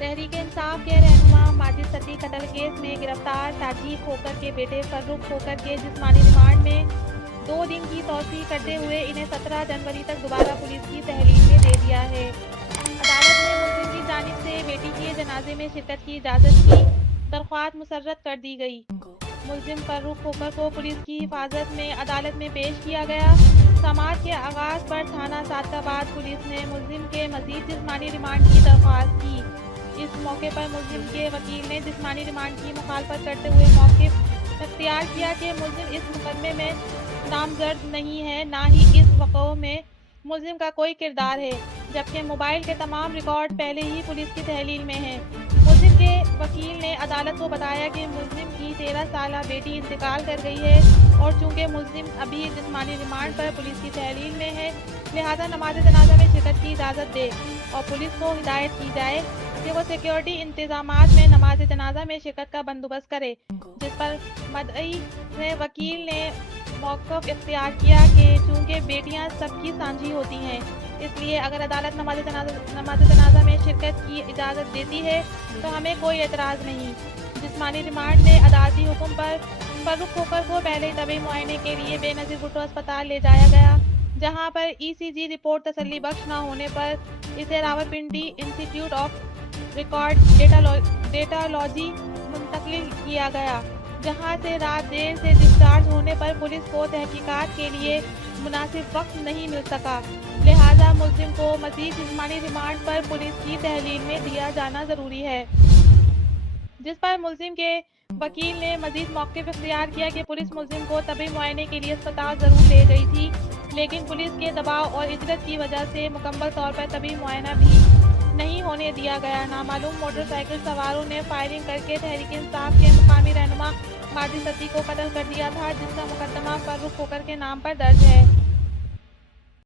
تحریک انصاف کے رہنما ماجد ستی قتل کیس میں گرفتار تاجر کھوکر کے بیٹے فرخ کھوکر کے جسمانی ریمانڈ میں 2 دن کی توسیع کرتے ہوئے انہیں 17 جنوری تک دوبارہ پولیس کی تحویل میں دے دیا ہے۔ عدالت نے ملزم کی جانب سے بیٹی کے جنازے میں شرکت کی اجازت کی درخواست مسرت کر دی گئی۔ ملزم فرخ کھوکر کو پولیس کی حفاظت میں عدالت میں پیش کیا گیا۔ سماعت کے آغاز پر تھانہ سعادتآباد پولیس نے ملزم کے مزید جسمانی ریمانڈ کی درخواست کی۔ اس موقع پر ملزم کے وکیل نے جسمانی ریمانڈ کی مخالفت کرتے ہوئے موقف اختیار کیا کہ ملزم اس مقدمے میں نامزد نہیں ہے، نہ ہی اس وقوع میں ملزم کا کوئی کردار ہے، جبکہ موبائل کے تمام ریکارڈ پہلے ہی پولیس کی تحویل میں ہیں۔ ملزم کے وکیل نے عدالت کو بتایا کہ ملزم کی 13 سالہ بیٹی انتقال کر گئی ہے اور چونکہ ملزم ابھی جسمانی ریمانڈ پر پولیس کی تحویل میں ہے، لہذا نماز جنازہ میں شرکت کی اجازت دے اور پولیس کو ہدایت کی جائے کہ وہ سیکیورٹی انتظامات میں نماز جنازہ میں شرکت کا بندوبست کرے، جس پر مدعی وکیل نے موقف اختیار کیا کہ چونکہ بیٹیاں سب کی سانجھی ہوتی ہیں، اس لیے اگر عدالت نماز جنازہ میں شرکت کی اجازت دیتی ہے تو ہمیں کوئی اعتراض نہیں۔ جسمانی ریمانڈ میں عدالتی حکم پر فرخ کھوکر کو پہلے طبی معائنے کے لیے بے نظیر بھٹو اسپتال لے جایا گیا، جہاں پر ECG رپورٹ تسلی بخش نہ ہونے پر اسے راولپنڈی انسٹی ٹیوٹ آف ریکارڈ ڈیٹالوجی منتقل کیا گیا، جہاں سے رات دیر سے ڈسچارج ہونے پر پولیس کو تحقیقات کے لیے مناسب وقت نہیں مل سکا، لہذا ملزم کو مزید جسمانی ریمانڈ پر پولیس کی تحویل میں دیا جانا ضروری ہے، جس پر ملزم کے وکیل نے مزید موقف اختیار کیا کہ پولیس ملزم کو طبی معائنے کے لیے اسپتال ضرور لے گئی تھی، لیکن پولیس کے دباؤ اور اجرت کی وجہ سے مکمل طور پر طبی معائنہ بھی نہیں ہونے دیا گیا۔ نامعلوم موٹر سائیکل سواروں نے فائرنگ کر کے تحریک انصاف کے مقامی رہنما ماجد ستی کو قتل کر دیا تھا، جس کا مقدمہ فرخ کھوکر کے نام پر درج ہے۔